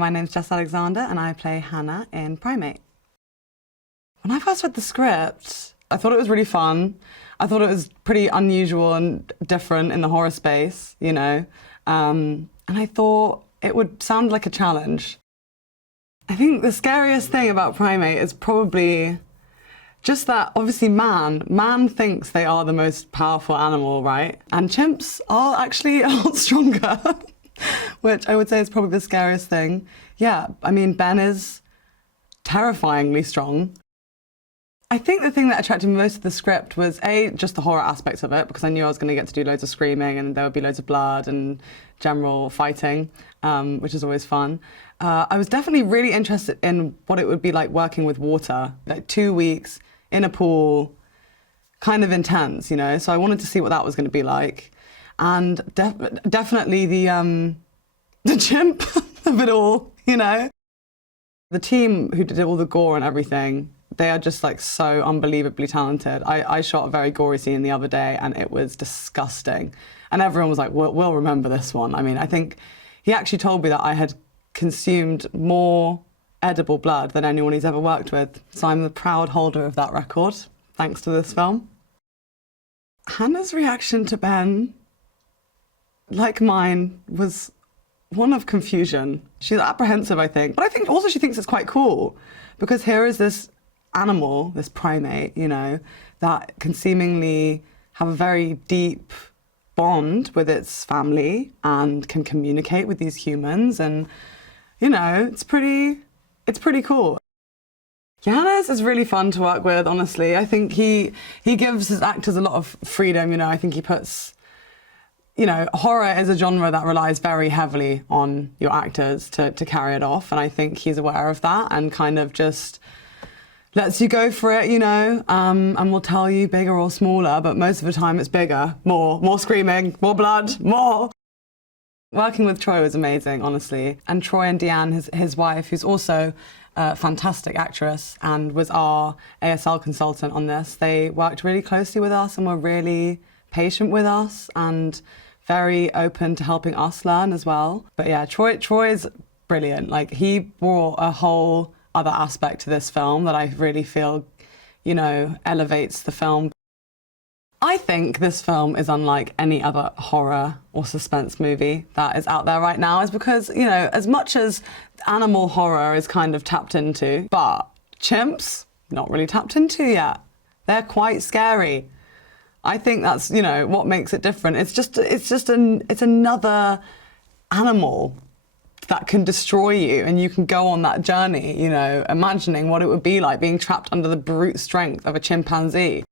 My name's Jess Alexander and I play Hannah in Primate. When I first read the script, I thought it was really fun. I thought it was pretty unusual and different in the horror space, you know, and I thought it would sound like a challenge. I think the scariest thing about Primate is probably just that, obviously, man thinks they are the most powerful animal, right? And chimps are actually a lot stronger, which I would say is probably the scariest thing. Yeah, I mean, Ben is terrifyingly strong. I think the thing that attracted me most to the script was, A, just the horror aspects of it, because I knew I was going to get to do loads of screaming and there would be loads of blood and general fighting, which is always fun. I was definitely really interested in what it would be like working with water, like 2 weeks in a pool, kind of intense, you know? So I wanted to see what that was going to be like. And definitely the chimp of it all, you know? The team who did all the gore and everything, they are just like so unbelievably talented. I shot a very gory scene the other day and it was disgusting. And everyone was like, we'll remember this one. I mean, I think he actually told me that I had consumed more edible blood than anyone he's ever worked with. So I'm the proud holder of that record, thanks to this film. Hannah's reaction to Ben, like mine, was one of confusion. She's apprehensive, I think. But I think also she thinks it's quite cool because here is this animal, this primate, you know, that can seemingly have a very deep bond with its family and can communicate with these humans, and you know, it's pretty cool. Johannes is really fun to work with, honestly. I think he gives his actors a lot of freedom, you know. I think he puts, you know, horror is a genre that relies very heavily on your actors to carry it off, and I think he's aware of that and kind of just lets you go for it, you know, and will tell you bigger or smaller, but most of the time it's bigger, more screaming, more blood, more. Working with Troy was amazing, honestly. And Troy and Deanne, his wife, who's also a fantastic actress and was our ASL consultant on this, they worked really closely with us and were really patient with us and very open to helping us learn as well. But yeah, Troy's brilliant. Like, he brought a whole other aspect to this film that I really feel, you know, elevates the film. I think this film is unlike any other horror or suspense movie that is out there right now, is because, you know, as much as animal horror is kind of tapped into, but chimps, not really tapped into yet. They're quite scary. I think that's, you know, what makes it different. It's another animal that can destroy you, and you can go on that journey, you know, imagining what it would be like being trapped under the brute strength of a chimpanzee.